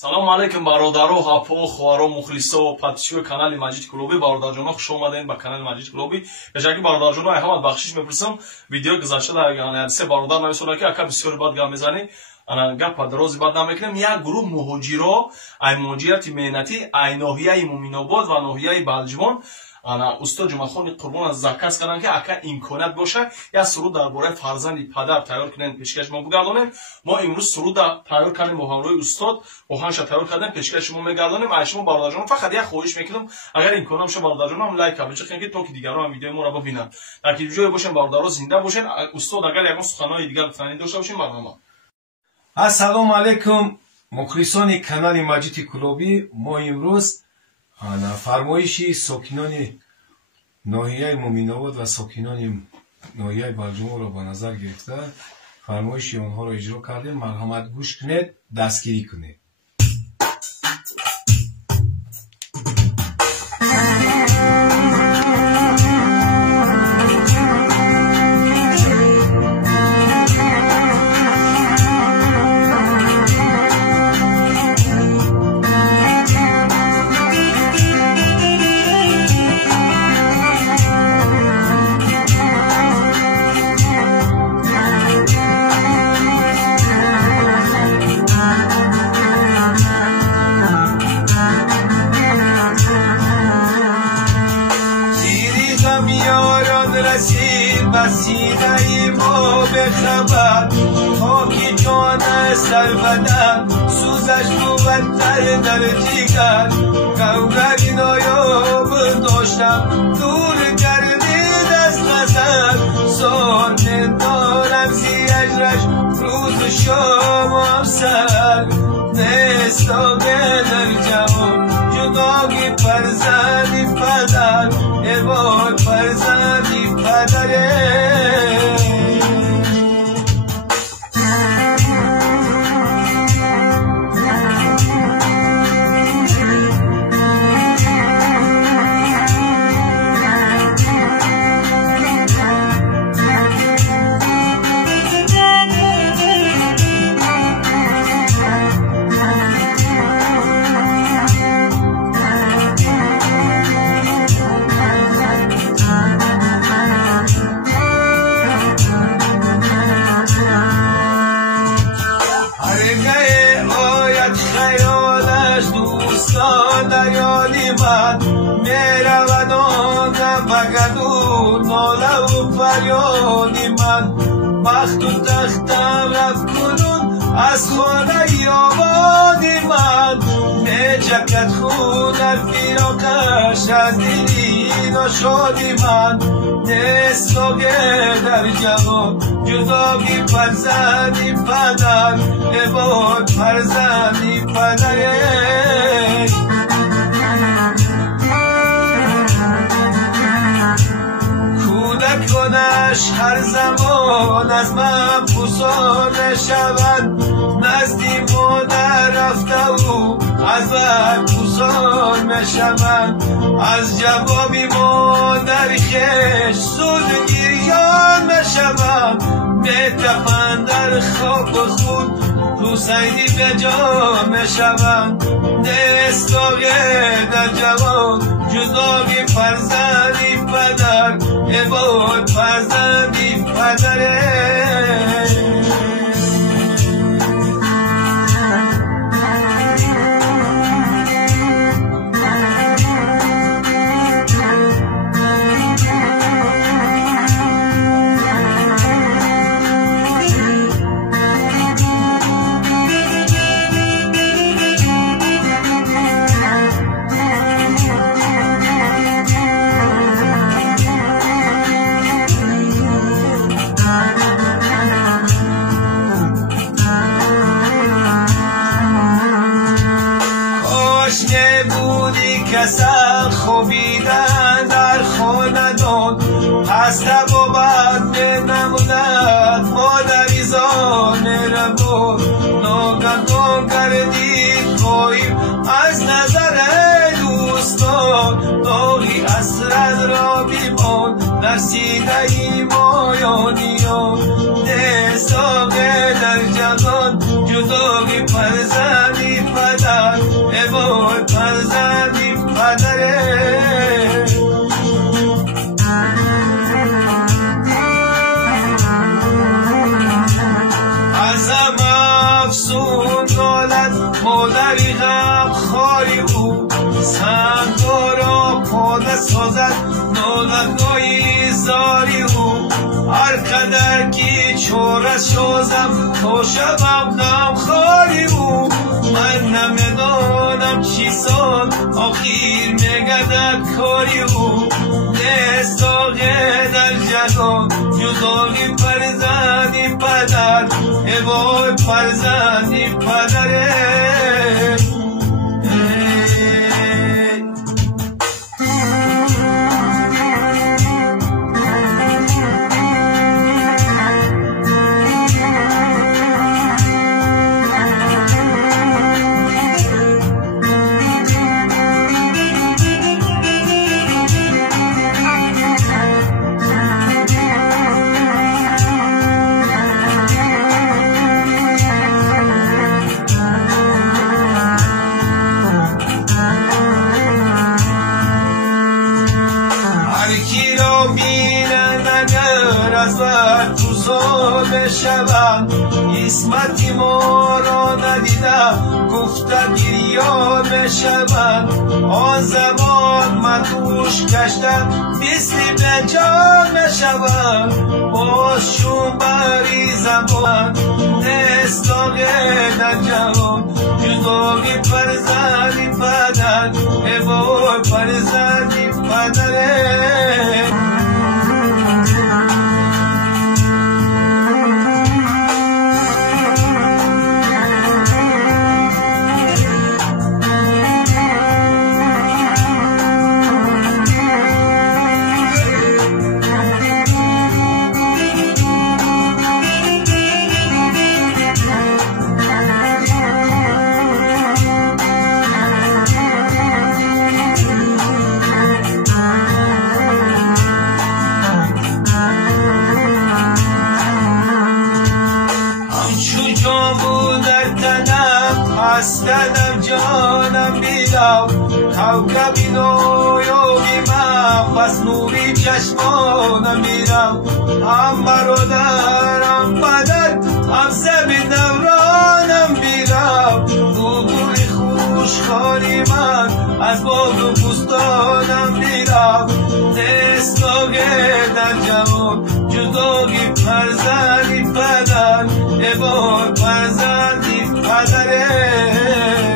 салому алайкум бародаро, ҳапо, хӯаро, мухлисо, подписчиёи канали Маҷид Кулуби. Бародарҷоно, хуш омадед ба канали Маҷид Кулуби. Бежаки бародарҷоно, ҳамат бахшиш мепурсам. Видеои гузашта дар се бародар намесона ки ака бисёри бад гап мезанӣ. Ана гапа дарози бад намекунем. Як гурӯҳ муҳоҷиро, ай муҳоҷирати меҳнатӣ, ай ноҳияи Муъминобод ва ноҳияи Балҷимон ана устод Ҷумъахони Қурбон аз заказ карданд ки ака имконият боша як суруд дар бораи фарзанди падар тайёр кунем, пешкаш мо бигардонем. Мо имрӯз суруда тайёр кардем бо ҳамроҳи устод, бо ҳамша тайёр кардем, пешкаш шумо мегардонем. Ай шумо бародарҷонам, фақат як хоҳиш мекунам, агар имкон ҳам шумо бародарҷонам лайк кардем ки то ки дигарон ҳам видеои моро бибинанд. Дар ки ҷое бошем, бародаро зинда бошен. Устод агар ягон суханҳои дигар гуфтанӣ дошта бошем, барнома. Ассалому алайкум мухлисони канали Маҷиди Кулуби. Мо имрӯз фармоиши сокинони ноҳияи Муъминобод ва сокинони ноҳияи Балҷимонро ба назар гирифта фармоиши онҳоро иҷро кардем. Марҳамат гӯш кунед, дастгирӣ кунед. سینه ما بخبر خاکی جان سر بدن سوزش بود در جگر گوهری نایاب داشتم دور گردی دست نزد سال دارم زیجرش روز شام و افسر نستاگه در جوان جداگی فرزندی پدر عباد فرزندی پدره لیالی من میرود آنم بگدون ناله و فریادی من بخت و تختم رفت کنون از خانه آبادی من میچکد خون در فیراقش از دلی ناشادی من نستاگه در جوان جداگی فرزندی پدر عباد فرزندی پدره کنش هر زمان از من بسانه شود نزدی مادر رفته و از من بسانه شود از جوابی مادر خش زود گریان میشود میتپند در خواب خود حسینی به جا میشود نستاگه در جوان جداگی فرزندی پدر عباد فرزندی پدره کسان خوابیدن در خاندان هست و بعد نمودد مادری زانه را بود ناگهان گردید غایب از نظر دوستان داغی حسرت را بیمان در سینه مایانیان دستاغ در جهان جداغی فرزندی پدر پدر مادری غم خاری او سنگا را پاده سازد نالگای زاری او هر قدر که چاره شازم تا شبم غم خاری او من نمیدانم چی سال آخیر میگدد کاری او نستاقه در جهان جدایی فرزندی پدر ای وای فرزندی پدره اسمتی ما را ندیدم گفته گریان میشوند آن زمان مدوش کشتن مثل به جان میشوند باشون بری زمان نستاقه در جهان جدایی فرزندی پدر ای وای فرزندی پدره هستم جانم بیدم کوکبی نویوبی من بس نوری چشمانم میرم هم برادرم پدر هم سبی دورانم میرم گوگوی خوشخاری من از باغ و بستانم میرم دستاگه در جوان جدایی فرزندی پدر ای وای فرزندی پدره